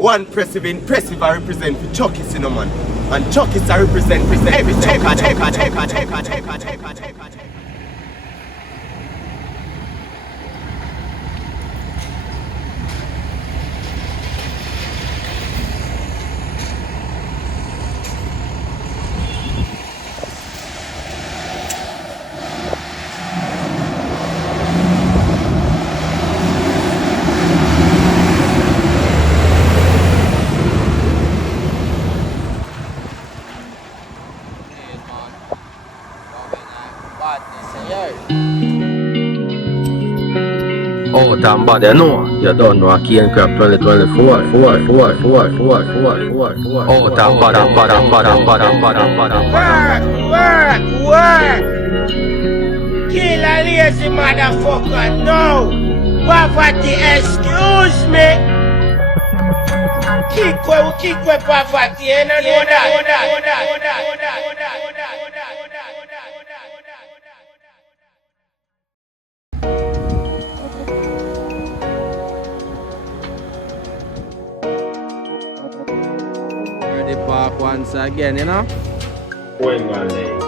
One impressive I represent for Chucky Cinnamon. And Chucky I represent every take. Oh, damn bad, you know. You don't know a Cane Crop 2024. Oh, damn bad. Work! Kill a lazy motherfucker, no! Poverty, excuse me! Kick away poverty, you know that? Ready park once again, you know? Going on there.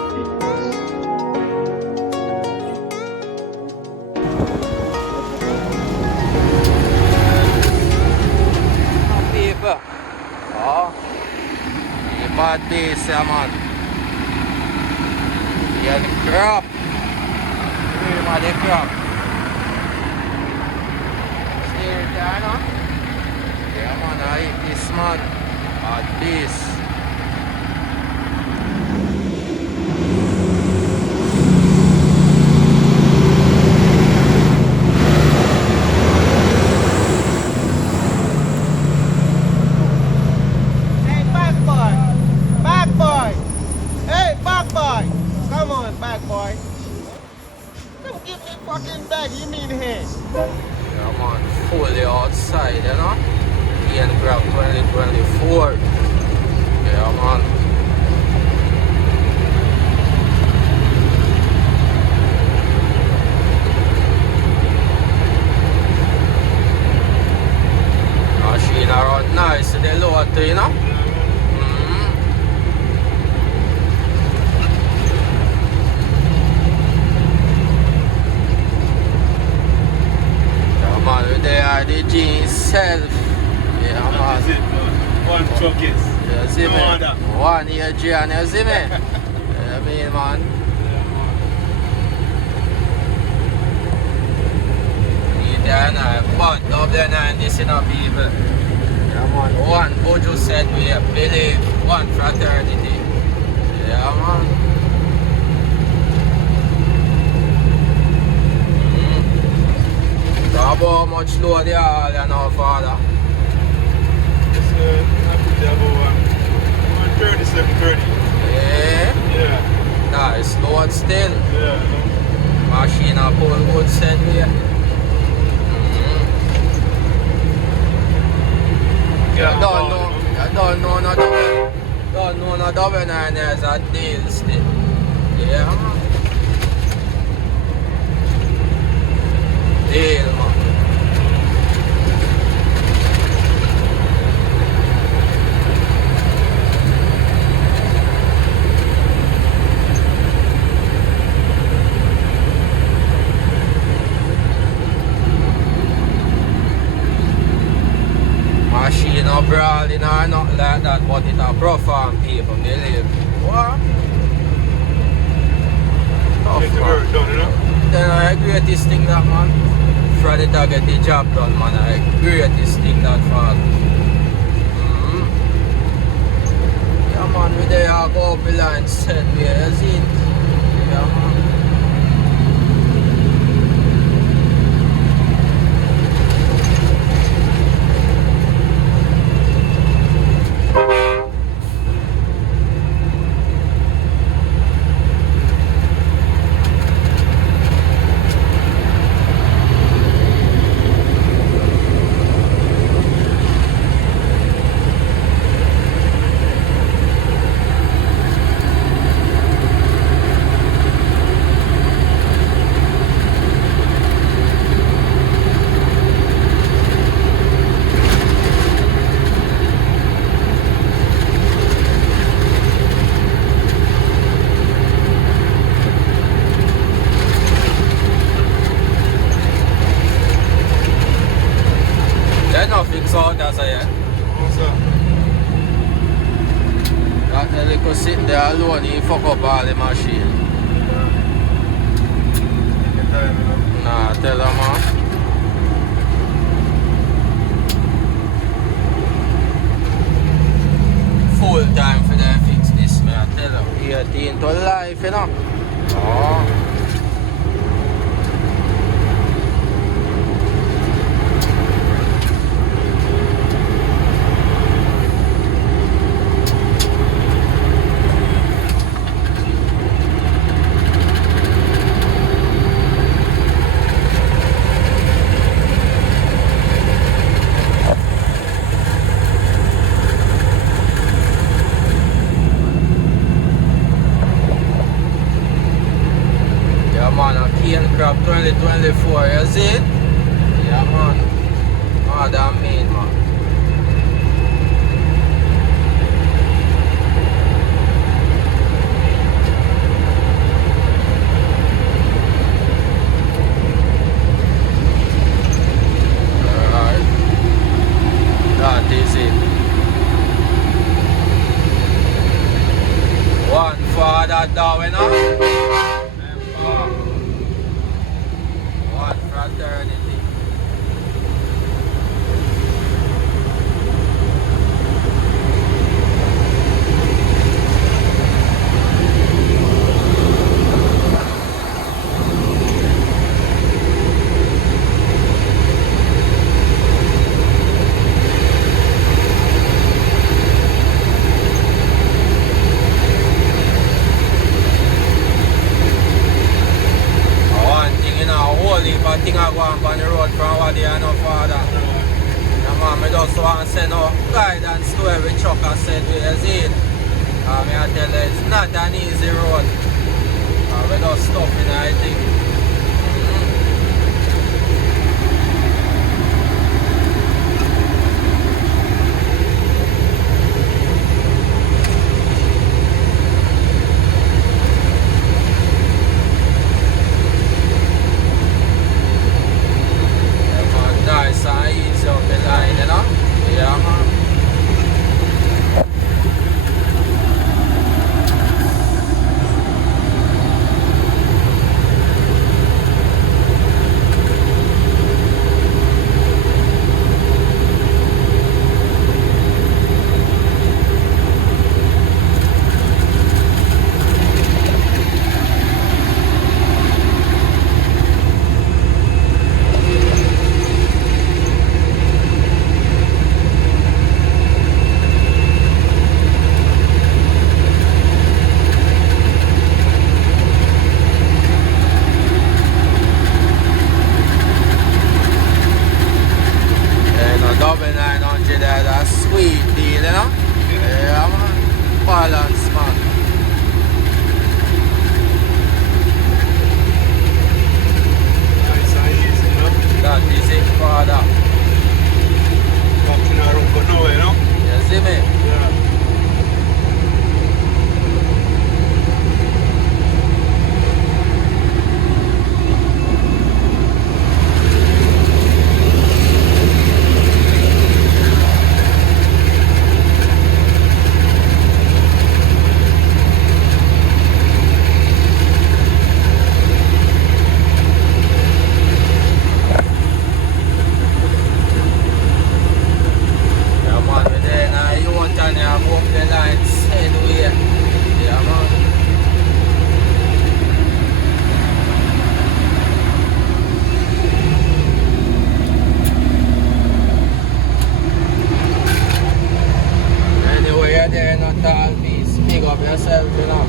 People. Oh. The bad days, yeah, man. Yeah, the crop. Really, the crop. See it there, no? Yeah, man, I eat this, man. Bad days. Come on, back boy. Come give me fucking bag, you mean hand. Yeah, man, fully outside, you know? Cane Crop 2024. Yeah, man. Machine around nice, the load, you know? Man, they are the jeans self. Yeah, man. That's it, man. One truck is. You see No me? other. One year Jan, you see me? You mean, man? Need that knife, but love the 90s in a people. Yeah, man. One Bojo said we believe, one fraternity. Yeah, man. How much load they are, you know, father? Yes, sir. I put there about 137.30. Yeah. Yeah. Nice load still. Yeah. Machine up all good said we. You don't know no double nine as a deal still. Yeah, man. Deal, man. Machine or brawling or nothing like that, but it a perform people, believe. What? Tough, Get the man. work done, you know? Then I greatest thing that, man. Friday to get the job done, man. I greatest thing that for. Yeah, man, we there go up the line, send me, you see it? Yeah, man. as yet. Also, That little sitting there alone, he fuck up all the machine. take your time, you know. Nah, tell her, man. Full time for them fix this, man. I tell her. 18 to life, you know. Oh. Yeah, man, a cane crab 2024, you see it? Yeah, man. Oh, that mean, man. Alright. That is it. One for that down, you know? One fraternity. One thing, you know, a whole heap of things are going on the road from what they are no father. Yeah, man, I just want to send no guidance to every truck I said we see it. I tell you, it's not an easy road. We just stopping, I think. Yeah, man, nice and easy on the line, you know? Yeah, man. Yeah, no, double 900 there, that's sweet deal, you know? Yeah, man. Balance, man. Nice and easy, you know. That is it, father. Walking around, but nowhere, you know. You see me? Yeah. Yeah, man, we there now. You want to have up the lights anyway. Yeah, man. Anyway, you're there, not all peace. Big up yourself, you know.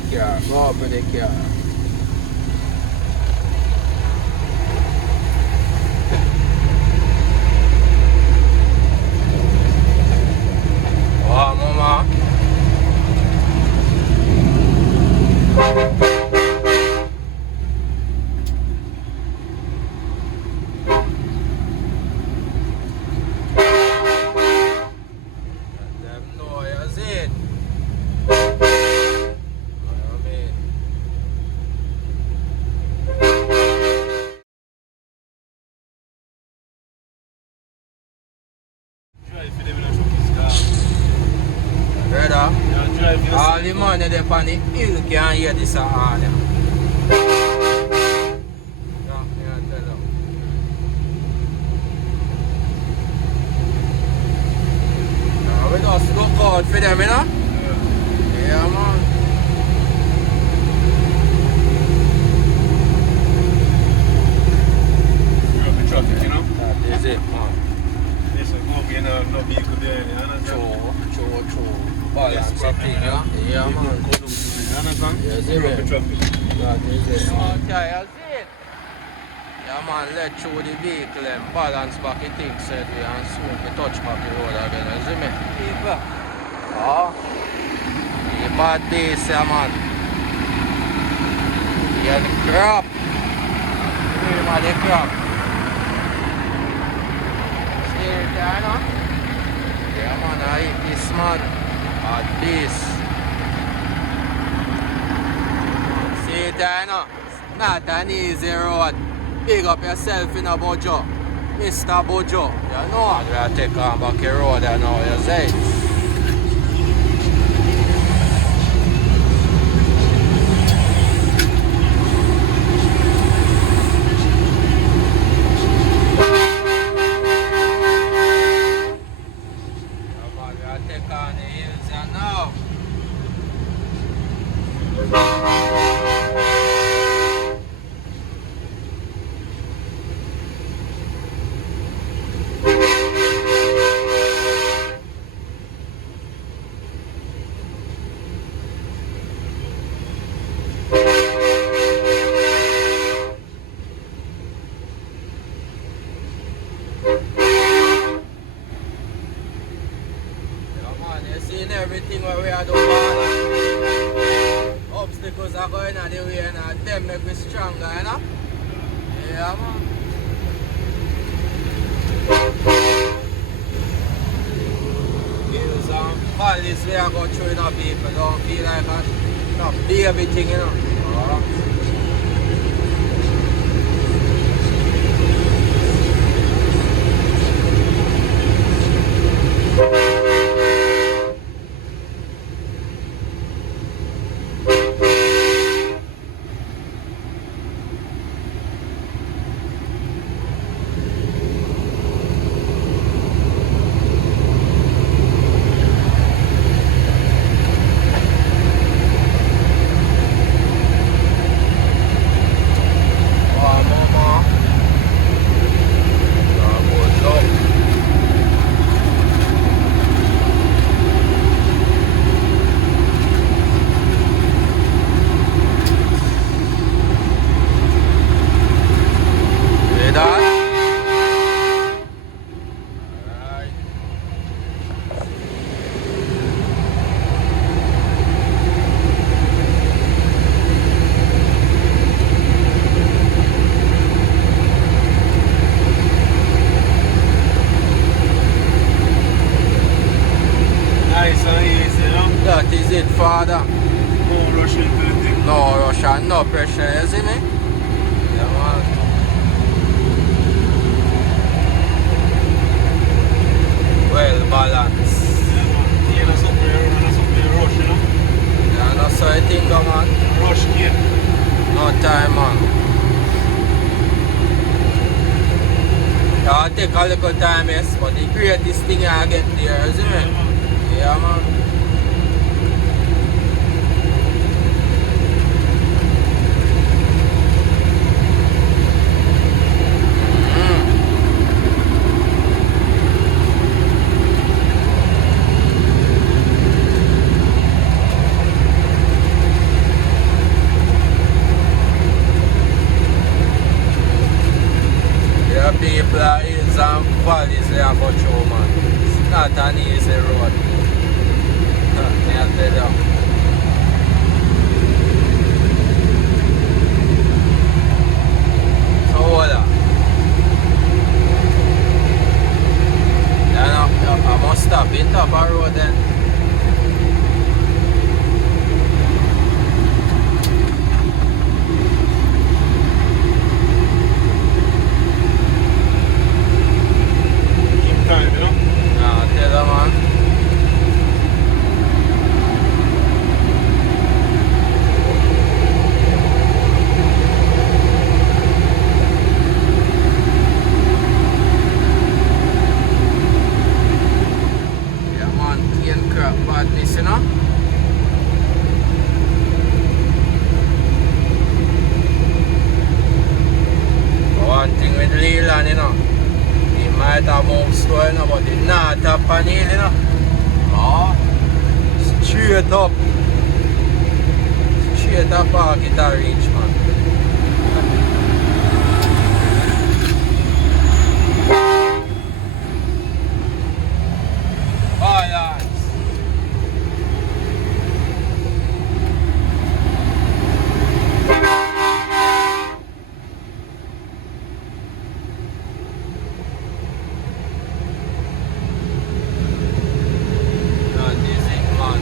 the car. Go up with the car. Oh, mama. Let them know you see it. Drive for them in a Chucky's car. Brother, Yeah, drive all yourself. the money there on the hill can hear this all them. Yeah, me I tell you. We just look out for them, you know? Yeah, man. You're up in traffic, you know? That is it, man. Yes, I go again, no vehicle there, you understand? True. Balance the thing, yeah? Yeah, man. Go down, you understand? Yes, You're up man. in traffic. That is it, man. Okay, I see it. Yeah, man, let through the vehicle and balance back the thing, said we, and soon we touch back the road again, you see me? People. Oh. The bad days, yeah, man. Yeah, the crap. Remember the crap. See it there, no? Yeah, man, I eat this, man. At this. See it there, no? It's not an easy road. Big up yourself in a Bojo. Mr. Bojo. You know, we are taking back the road there now, you say. Everything where we are doing, obstacles are going on the way and them make me stronger, you know? Yeah, man. Hills and valleys we are going through, you know, people don't feel like a baby thing, you know? That is it, Father. No rush into the thing. No rush and no pressure, you see me? Yeah, man. Well balanced. Yeah, man. You know something, you rush, you know? Yeah, that's how I think, man. Rush kid. No time, man. Yeah, I'll take a little time, yes, but the greatest thing I get there, you see me? Yeah, man. an easy road. May I tell you. So hold on. I must stop in top of the road then. Keep time, you know? Nah, tell you man. Yeah man, cane crap badness, you know? One thing with Leland, you know, he might have moved slow, you know, but he not tap on hill, you know. Oh, straight up. Straight up park it a reach, man. Balance. Not easy, man.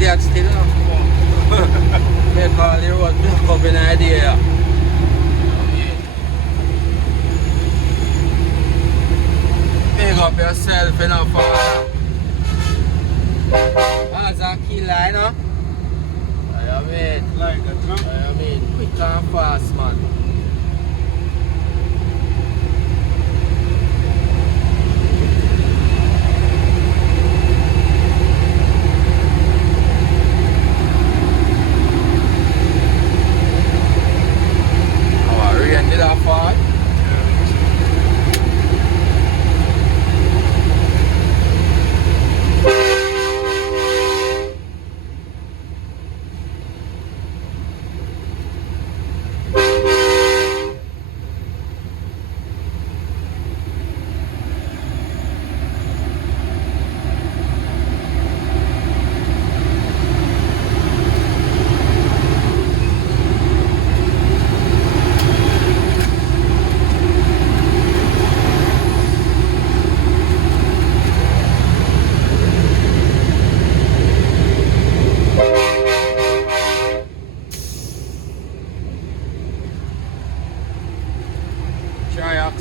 idiot still, no? Make all the road block up in idea. Big up yourself, you know, father. That's a killer, you know? I mean, Like that, no? I mean, quick and fast, man. Did I fall?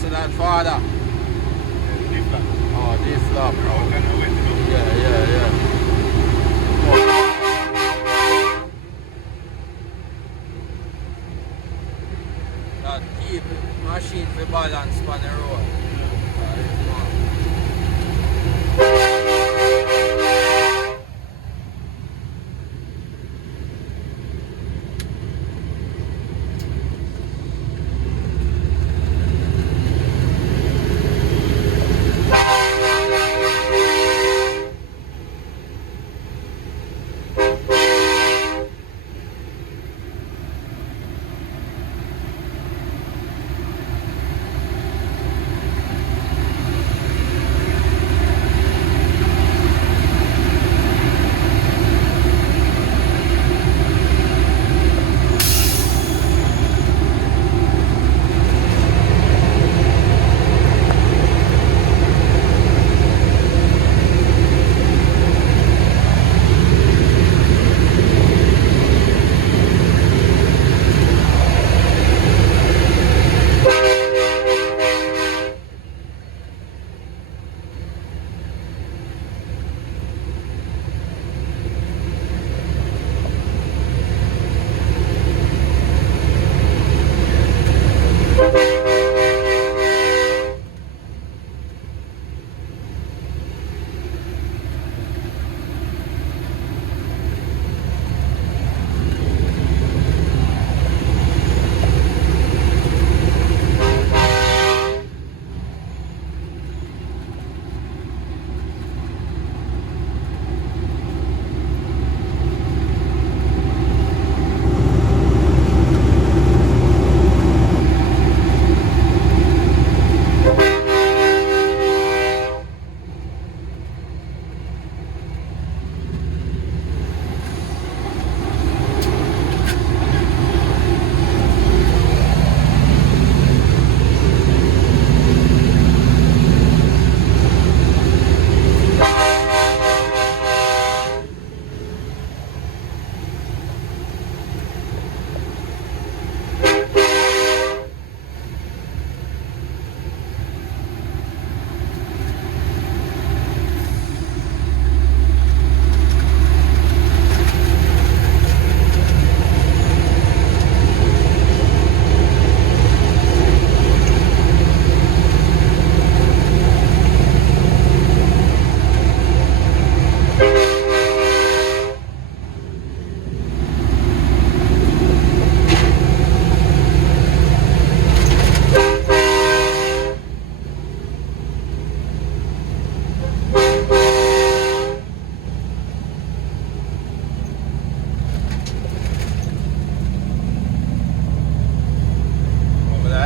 to that father. Different. Oh, this love. How can I wait to know? Yeah. That keep machine for balance on the road.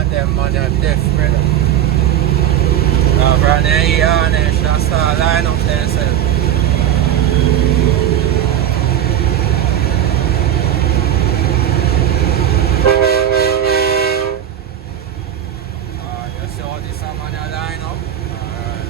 Them money are deaf, brother. Now, brother, here and there, should start line up themselves. You see how this money are line up? Alright.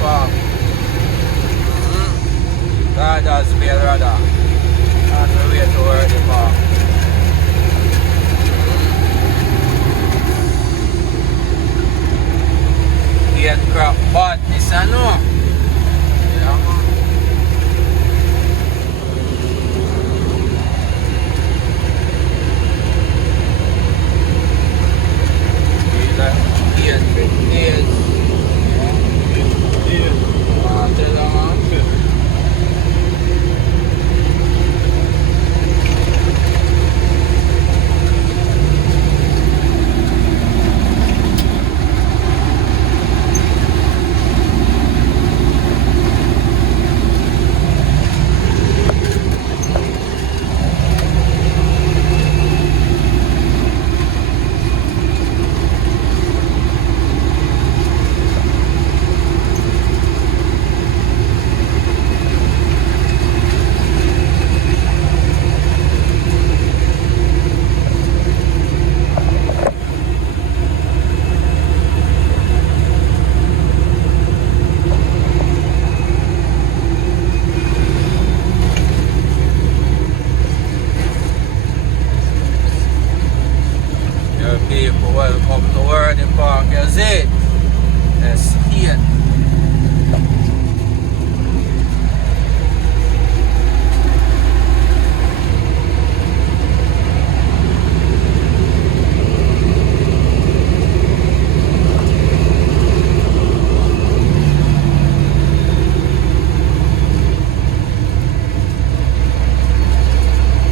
park. Riders be rather. On the way to Worthy Park. Gate crap badness, I know. Yeah, man. People, welcome to Worthy Park, you see? Let's hear.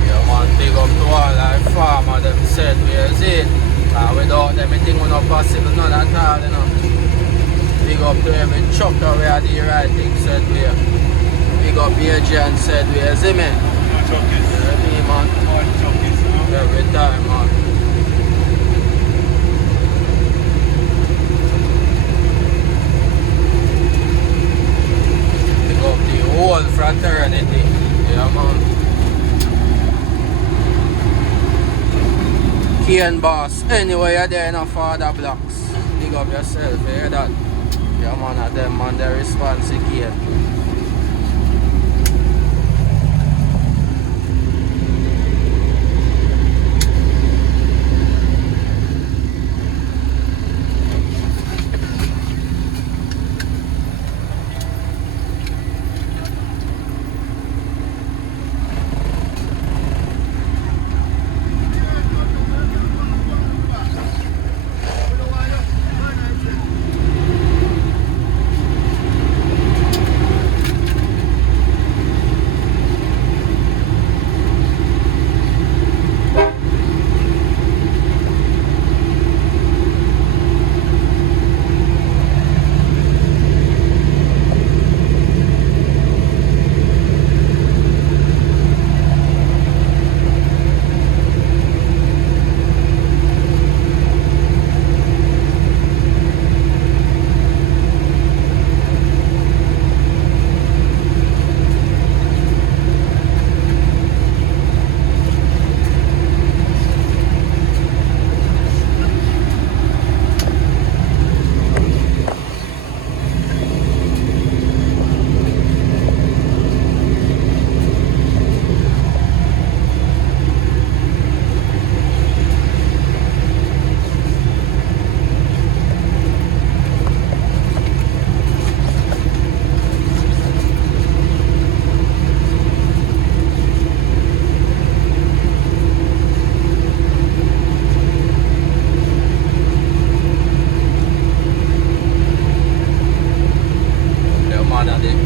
Yeah, man, big up to all our farmers, them said, you see? Without them, I think we're not possible, none at all, you know. Big up to every trucker where the right thing said we. Big up agent said we, you see me? Chuckies. Yeah, me, man. All chuckies. Every time, man. Big up the whole fraternity. Yeah, man. Cane boss, anyway you're there in a Father Blocks. Big up yourself, you hear that? Yeah man, of them man, they response to Cane.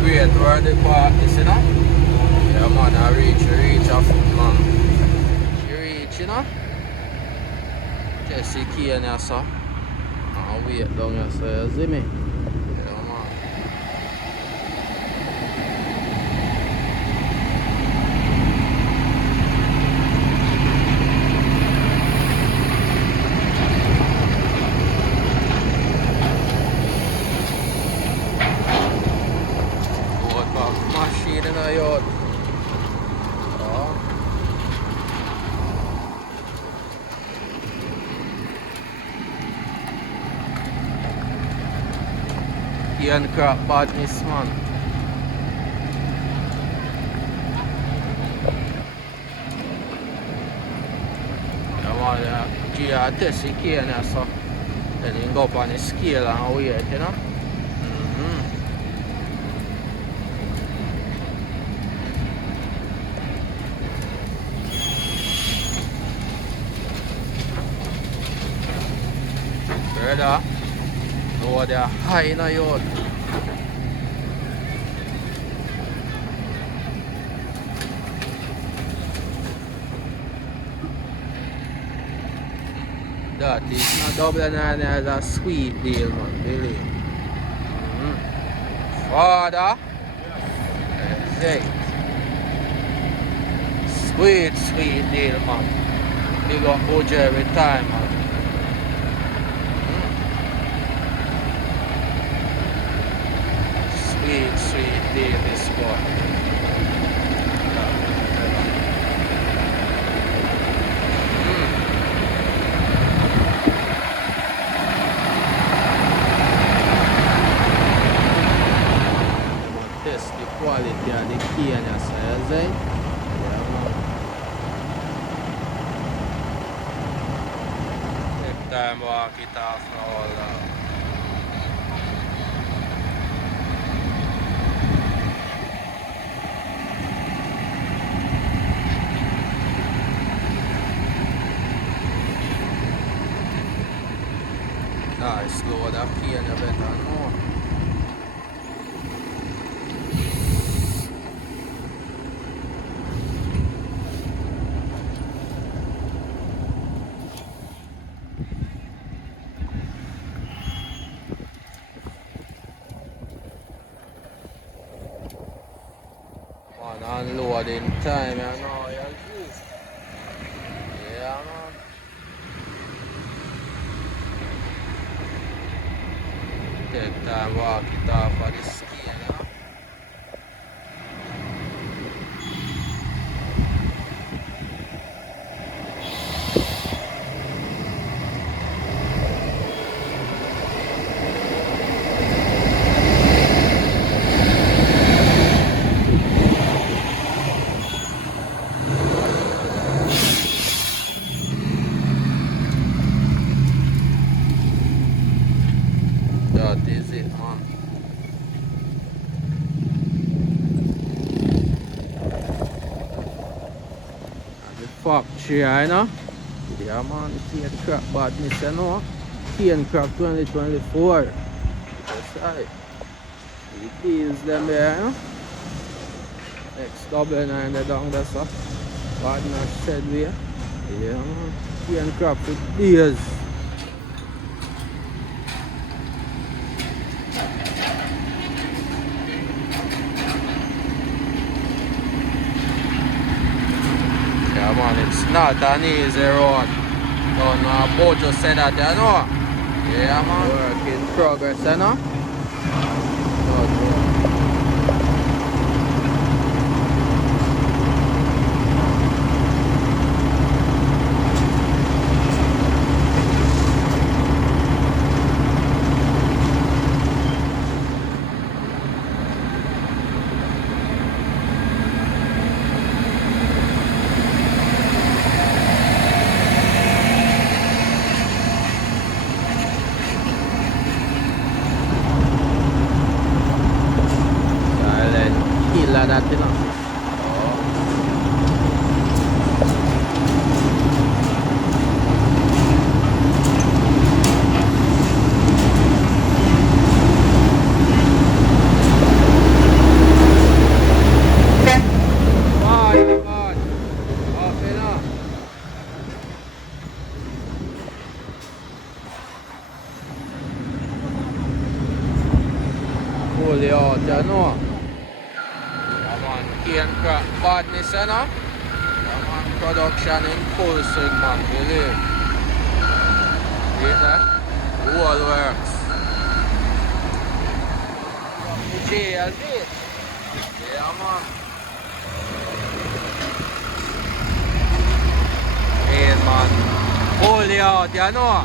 Great Worthy Park, you see that? Yeah man, I reach a foot man. She reach, you know? Just see Cane here, sir. And wait down here, so you see me? Yeah man. Machine in the yard. Cane crop badness, man. Yeah, man, yeah, test the cane, yeah, so then you go up on the scale and wait, you know. Brother, no, they're high in the yard. That is not double nine as a sweet deal, man, really. Father, hey, sweet deal, man. Big up Bojo every time, man. Sweet deal, this boy. Test the quality of the cane, you see? Yeah, man. Next time walk it off now, all that. Nice, slow that cane, you better know. Man, unloading time, you know, you see. Yeah, man. Take time, walk it off of the scale, you know. That is it, man. And the factory, you know. Yeah, man, the cane crop badness, you know. Cane crop 2024. That's right. The deals them there, you know. Next double nine the down there, so. Badness shed way. Yeah, man. Cane crop for deals. Yeah, man, it's not an easy road. Don't know about to say that, you know. Yeah, man. Work in progress, you know. That, you know. Pull it out, you know. Cane crop badness, you know. Yeah, man, production in full swing, man, believe. See that? The whole works. The jail, see? Yeah, man. Hey, man. Pull it out, you know.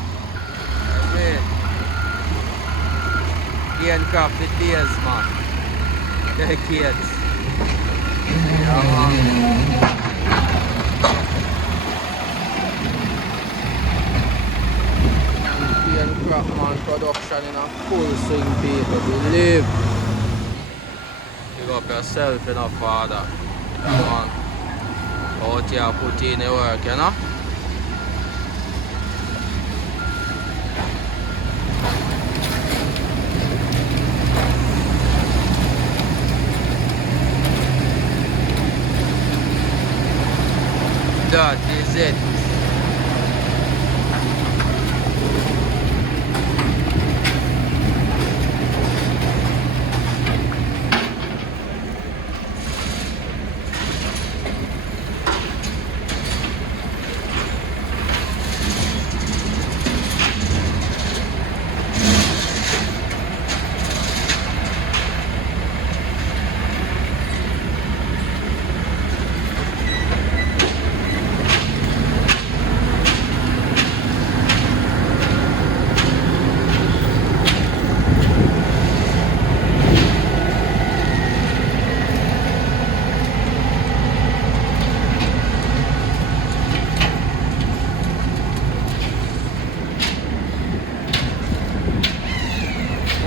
See? Handcrafted days, man. Decades. Yeah, man. Handcraft, man, production in a full swing, people. Believe. Pick up yourself, you know, father. Yeah, man. Out here, put in the work, you know. That is it.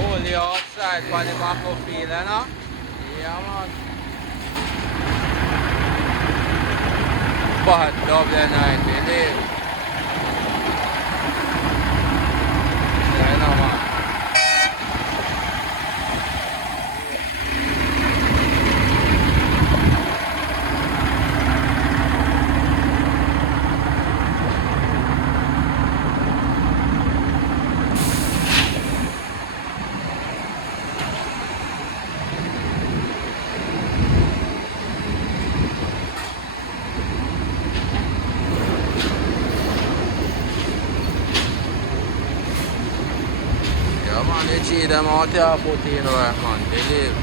Only outside for the back of field, you know? Yeah, man. But Dublin 9, believe. Yeah, you know, man. Yeah, man, they cheat them out here, put in work, man, believe.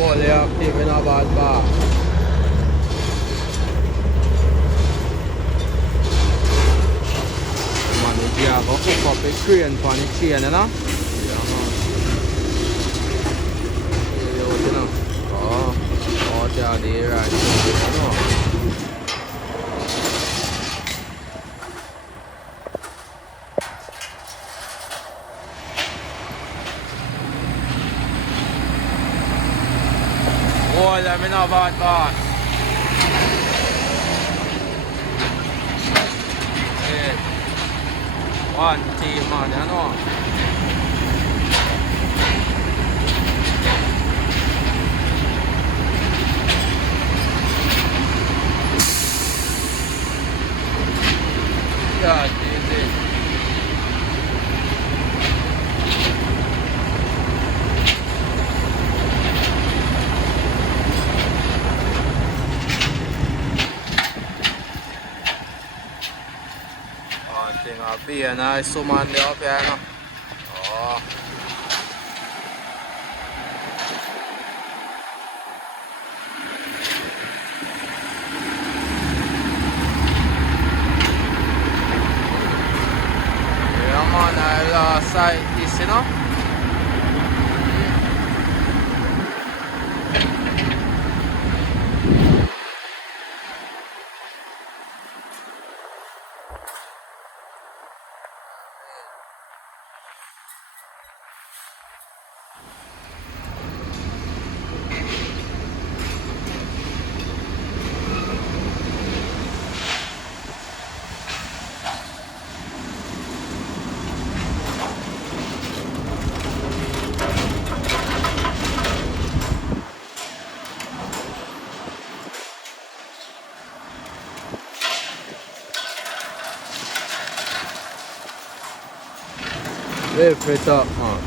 Oh, they are active in a bad bar. Man, they have a hook up a crane for the chain, you know? Yeah, man. Yeah, you know. Oh, out here, they right, you know. Oh, let me know about boss. Yeah. One team, man, you know. Yeah, this is it. Thing up here, nice man there up here, no? Oh. Yeah, man, I lost sight this, you know? Lift it up, man.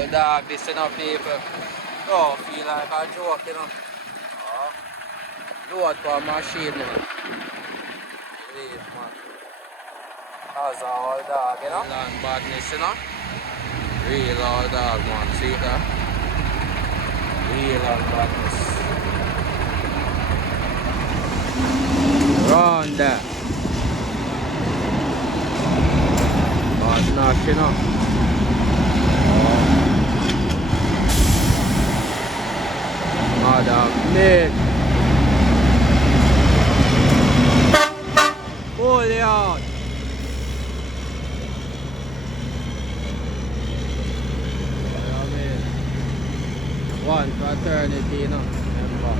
All dog, this enough people. Oh, feel like a joke, you know. Oh. Load for machine, man. Believe, man. That's all dog, you know. Land badness, you know. Real all dog, man. See that? Real all badness. Run there. Bad knock, you know. Madam Nick. Pull it out. One fraternity, you know. Remember.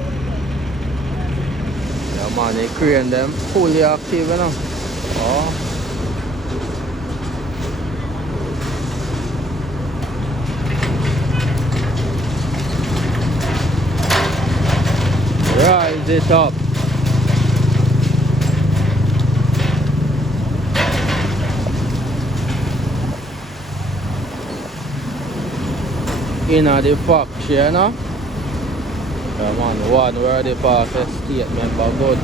Yeah, man, they crane them fully active, you know. Oh. Rise it up. In the factory, you know? Yeah, man, one where the park statement, but good.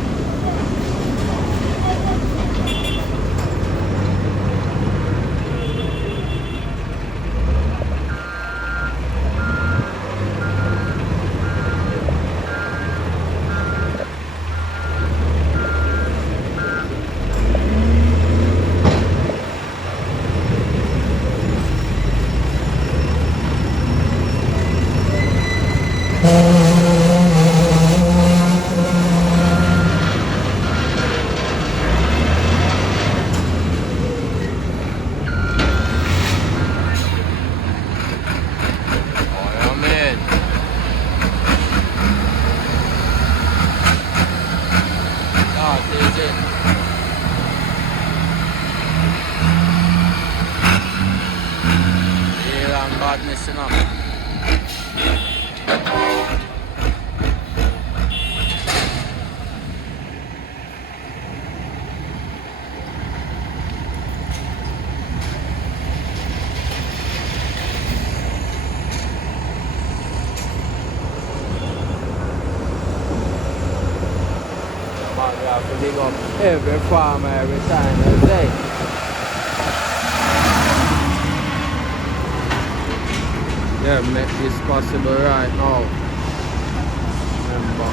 Badness enough. Man, we have to dig up every farmer every time, every day. Yeah, make this possible right now. Remember.